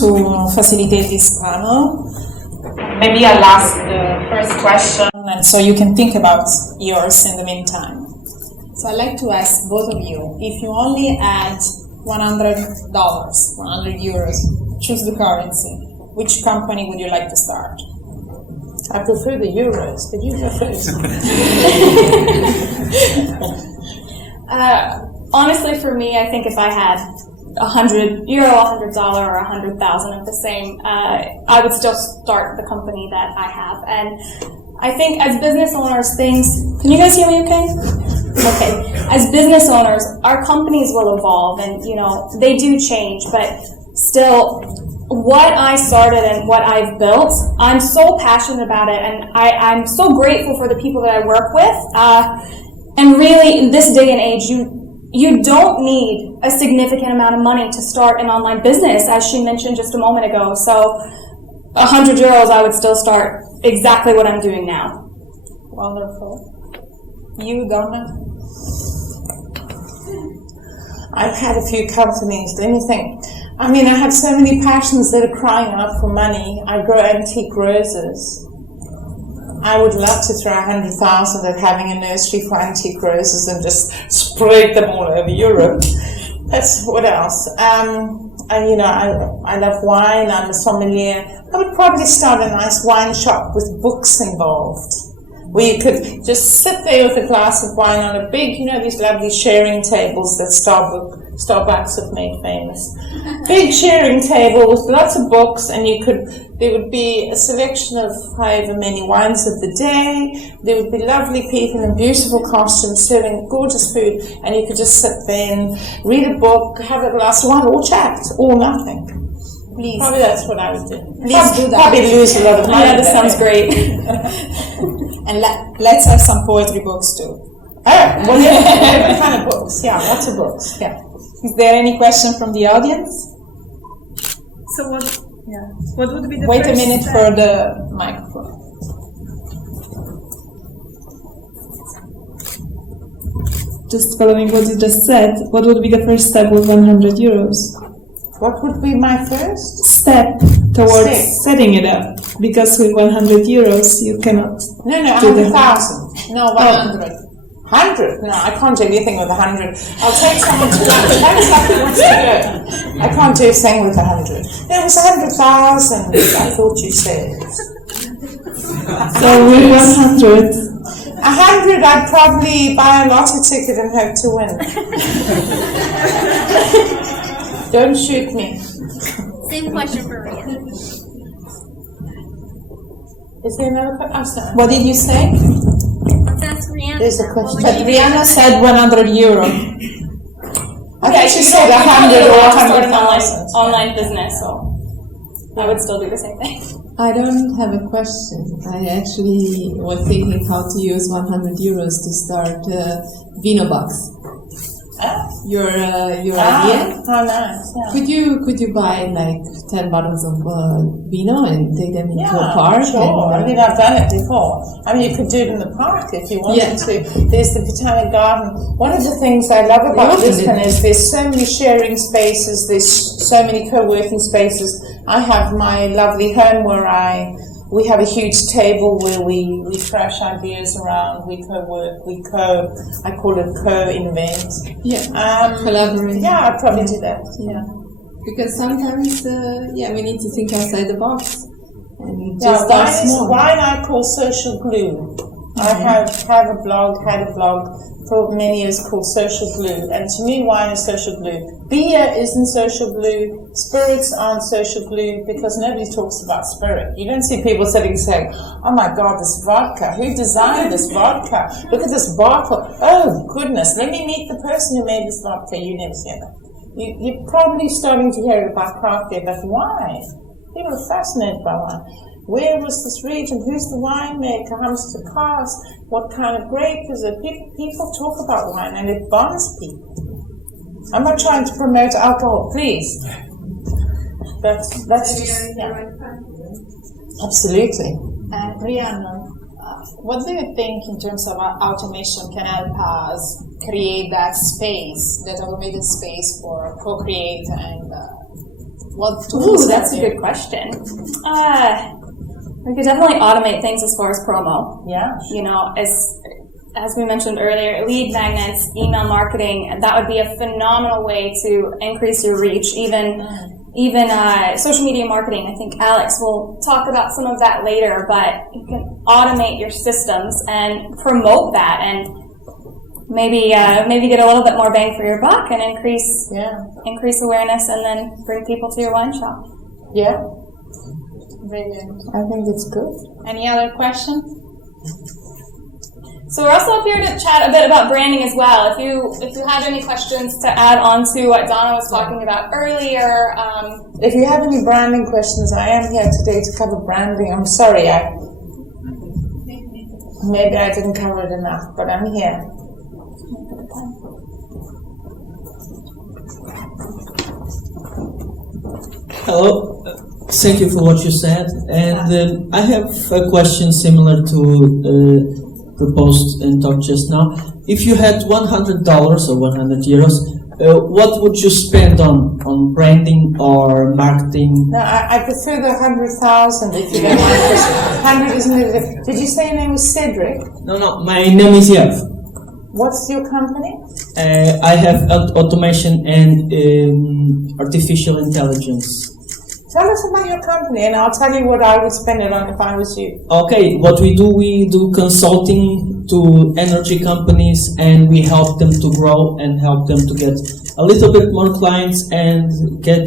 to facilitate this panel. Maybe I'll ask the first question, and so you can think about yours in the meantime. So I'd like to ask both of you, if you only had $100, 100 euros, choose the currency, which company would you like to start? I prefer the euros, but you go first. Honestly, for me, I think if I had €100, $100, or 100,000 of the same, I would still start the company that I have. And I think as business owners, can you guys hear me okay? Okay. As business owners, our companies will evolve and, they do change, but still, what I started and what I've built, I'm so passionate about it, and I'm so grateful for the people that I work with. And really, in this day and age, you don't need a significant amount of money to start an online business, as she mentioned just a moment ago. So, €100, I would still start exactly what I'm doing now. Wonderful. You, Donna? I've had a few companies. Let me think. I have so many passions that are crying out for money. I grow antique roses. I would love to throw 100,000 at having a nursery for antique roses and just spread them all over Europe. That's what else. I love wine. I'm a sommelier. I would probably start a nice wine shop with books involved, where you could just sit there with a glass of wine on a big, these lovely sharing tables that Starbucks have made famous. Big sharing table with lots of books, and there would be a selection of however many wines of the day. There would be lovely people in beautiful costumes serving gorgeous food, and you could just sit there and read a book, have a glass of wine, or chat, or nothing. Please. Probably that's what I would do. Please do that. Probably lose a lot of money. Yeah, that sounds great. And let's have some poetry books too. Well, yeah, what kind of books? Yeah, lots of books. Yeah. Is there any question from the audience? So what would be the Wait first a minute step? for the microphone. Just following what you just said, what would be the first step with €100? What would be my first Step towards setting it up, because with €100 you cannot. No, do the 100,000. No, 100. 100? No, I can't do anything with 100. I'll take someone to London. That's how he wants to go. I can't do a thing with 100. No, it was 100,000, I thought you said. So with 100. 100, I'd probably buy a lottery ticket and hope to win. Don't shoot me. Same question for Rhiannon. Is there another question? What did you say? That's Rhiannon. There's a question. But Rhiannon said €100. I think she said 100 or start an 100,000. online business, so I would still do the same thing. I don't have a question. I actually was thinking how to use €100 to start Vino Box. Your idea? How nice. Yeah. Could you buy like 10 bottles of vino and take them into a park? Sure. And, I've done it before. You could do it in the park if you wanted to. There's the Botanic Garden. One of the things I love about Lisbon is there's so many sharing spaces, there's so many co-working spaces. I have my lovely home where we have a huge table where we thrash ideas around, we co-work, I call it co-invent. collaborate. Yeah, I'd probably do that. Yeah. Because sometimes, we need to think outside the box and just start small. Wine I call social glue. I had a blog for many years called Social Glue, and to me wine is social glue. Beer isn't social glue, spirits aren't social glue, because nobody talks about spirit. You don't see people sitting saying, oh my God, this vodka, who designed this vodka? Look at this bottle, oh goodness, let me meet the person who made this vodka. You never hear that. You're probably starting to hear about craft beer, but wine, people are fascinated by wine. Where was this region? Who's the winemaker? How much does it cost? What kind of grape is it? People talk about wine and it bonds people. I'm not trying to promote alcohol, please. That's just, absolutely. Rhiannon, what do you think in terms of automation can help us create that space, that automated space for co-create and What Ooh, tools that's a have you? good question. We could definitely automate things as far as promo. Yeah. You know, as we mentioned earlier, lead magnets, email marketing, that would be a phenomenal way to increase your reach. Even social media marketing. I think Alex will talk about some of that later, but you can automate your systems and promote that, and maybe get a little bit more bang for your buck and increase awareness, and then bring people to your wine shop. Yeah. Brilliant. I think it's good. Any other questions? So we're also up here to chat a bit about branding as well. If you had any questions to add on to what Donna was talking about earlier. If you have any branding questions, I am here today to cover branding. I'm sorry, maybe I didn't cover it enough, but I'm here. Hello, thank you for what you said, and I have a question similar to proposed and talked just now. If you had $100 or 100 euros, what would you spend on branding or marketing? No, I prefer the 100,000 if you don't mind. Because 100 isn't it? Did you say your name was Cedric? No, my name is Yev. What's your company? I have automation and artificial intelligence. Tell us about your company, and I'll tell you what I would spend it on if I was you. Okay, what we do consulting to energy companies, and we help them to grow and help them to get a little bit more clients and get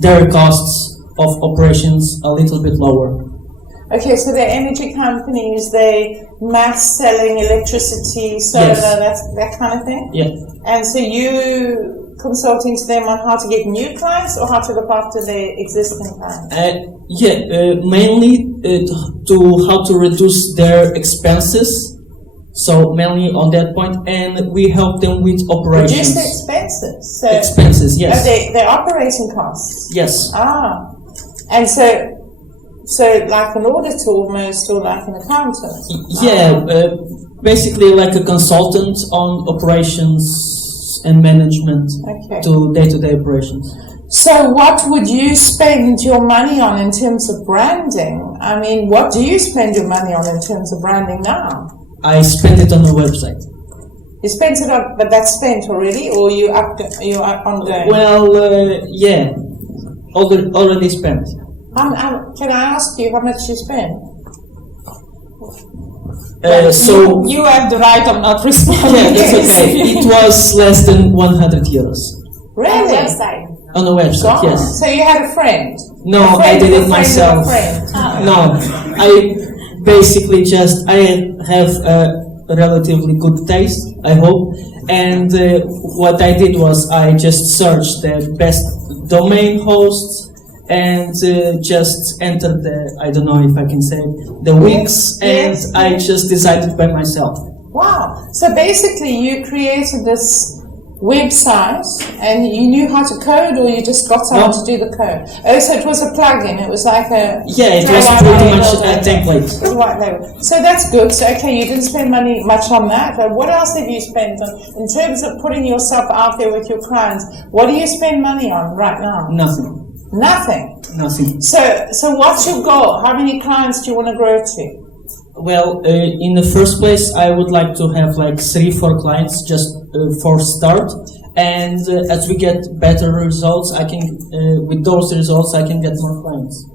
their costs of operations a little bit lower. Okay, so they're energy companies, they mass selling electricity, solar, Yes. that kind of thing? Yeah. And so you consulting to them on how to get new clients or how to look after their existing clients? Mainly to how to reduce their expenses. So mainly on that point, and we help them with operations. Reduce the expenses. So Expenses, yes. their operating costs. Yes. And so like an auditor almost, or like an accountant. Basically like a consultant on operations and management to day-to-day operations. So what would you spend your money on in terms of branding? I mean, what do you spend your money on in terms of branding now? I spent it on the website. You spent it on, but that's spent already, or you up ongoing? Well, already spent. Can I ask you how much you spent? So you have the right of not responding. yeah, that's okay. It was less than 100 euros. Really? On the website. On the website, God. yes. So you had a friend? No, A friend I did of a it friend myself. of a friend. No, I basically I have a relatively good taste, I hope. And what I did was I just searched the best domain hosts and just entered I don't know if I can say it, the weeks, and I just decided by myself. Wow. So basically you created this website and you knew how to code, or you just got someone to do the code? Oh, so it was a plugin. It was like a... Yeah, it was pretty much a template. White label. So that's good. So, okay, you didn't spend money much on that. What else have you spent on? In terms of putting yourself out there with your clients, what do you spend money on right now? Nothing. Nothing. So what's your goal? How many clients do you want to grow to? Well, in the first place, I would like to have like 3-4 clients just for start, and as we get better results, I can with those results I can get more clients.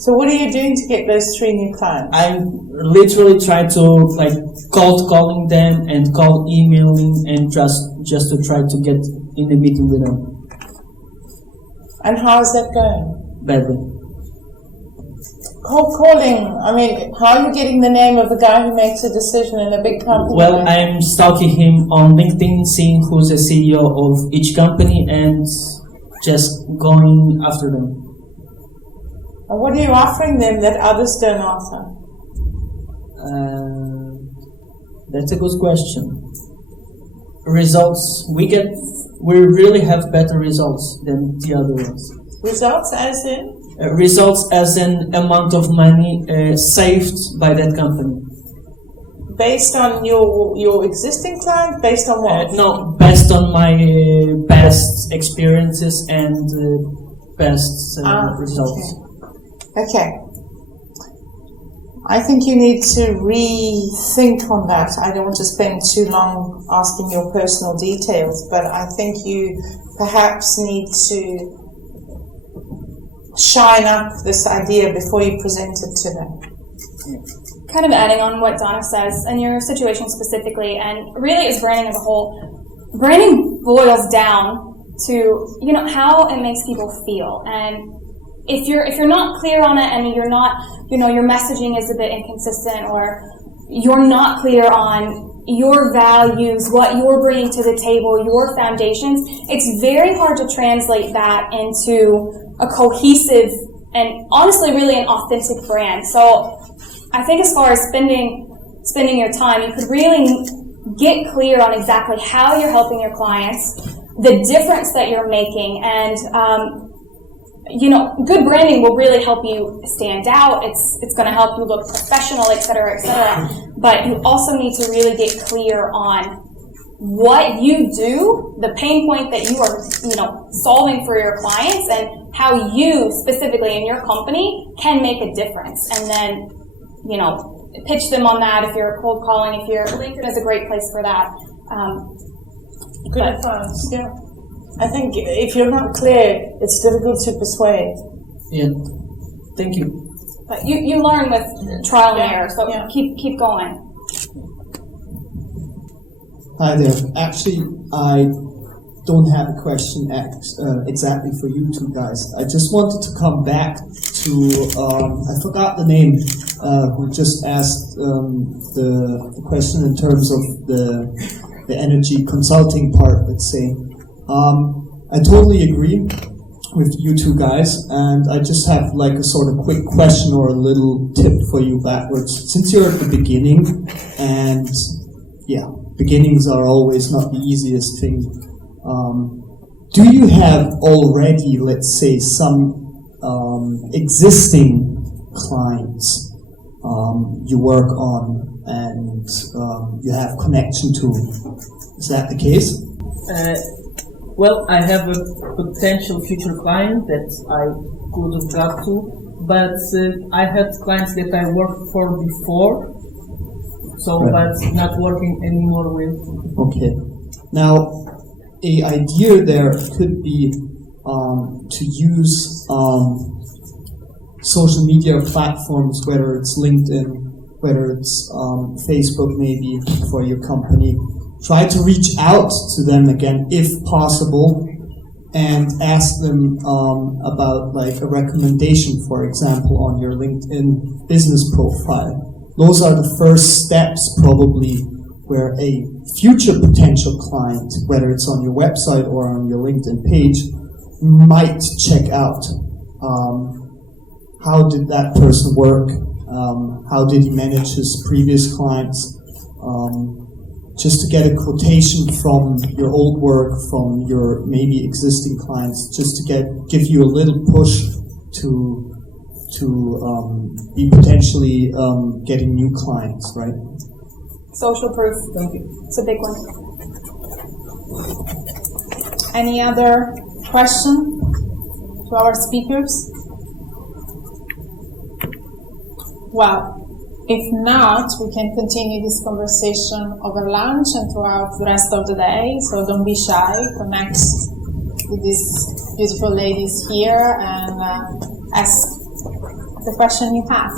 So what are you doing to get those 3 new clients? I'm literally trying to like cold calling them and emailing and just to try to get in a meeting with them. And how is that going? Badly. Cold calling, I mean, how are you getting the name of the guy who makes a decision in a big company? Well, I'm stalking him on LinkedIn, seeing who's the CEO of each company and just going after them. And what are you offering them that others don't offer? That's a good question. Results, we really have better results than the other ones. Results as in? Results as an amount of money saved by that company. Based on your existing client? Based on what? No, based on my past experiences and best results. Okay. I think you need to rethink on that. I don't want to spend too long asking your personal details, but I think you perhaps need to shine up this idea before you present it to them. Kind of adding on what Donna says, and your situation specifically, and really is branding as a whole. Branding boils down to, how it makes people feel. And if you're not clear on it, and you're not, your messaging is a bit inconsistent, or you're not clear on your values, what you're bringing to the table, your foundations, it's very hard to translate that into a cohesive and honestly really an authentic brand. So I think as far as spending your time, you could really get clear on exactly how you're helping your clients, the difference that you're making, and good branding will really help you stand out. It's going to help you look professional, et cetera, et cetera. But you also need to really get clear on what you do, the pain point that you are, solving for your clients, and how you specifically in your company can make a difference. And then, pitch them on that if you're cold calling. If you're LinkedIn is a great place for that. Good advice. Yeah. I think if you're not clear, it's difficult to persuade. Yeah. Thank you. But you learn with trial and error, so keep going. Hi there. Actually, I don't have a question exactly for you two guys. I just wanted to come back to, I forgot the name, who just asked the question in terms of the energy consulting part, let's say. I totally agree with you two guys, and I just have like a sort of quick question or a little tip for you backwards. Since you're at the beginning, and beginnings are always not the easiest thing. Do you have already, let's say, some existing clients you work on and you have connection to? Is that the case? Well, I have a potential future client that I could have got to, but I had clients that I worked for before, but not working anymore with. Okay. Now, a idea there could be to use social media platforms, whether it's LinkedIn, whether it's Facebook maybe for your company. Try to reach out to them again if possible and ask them about like a recommendation, for example, on your LinkedIn business profile. Those are the first steps probably where a future potential client, whether it's on your website or on your LinkedIn page, might check out. How did that person work? How did he manage his previous clients? Just to get a quotation from your old work, from your maybe existing clients, just to give you a little push to be potentially getting new clients, right? Social proof. It's a big one. Any other question to our speakers? Well, if not, we can continue this conversation over lunch and throughout the rest of the day. So don't be shy. Connect with these beautiful ladies here and ask the question you have.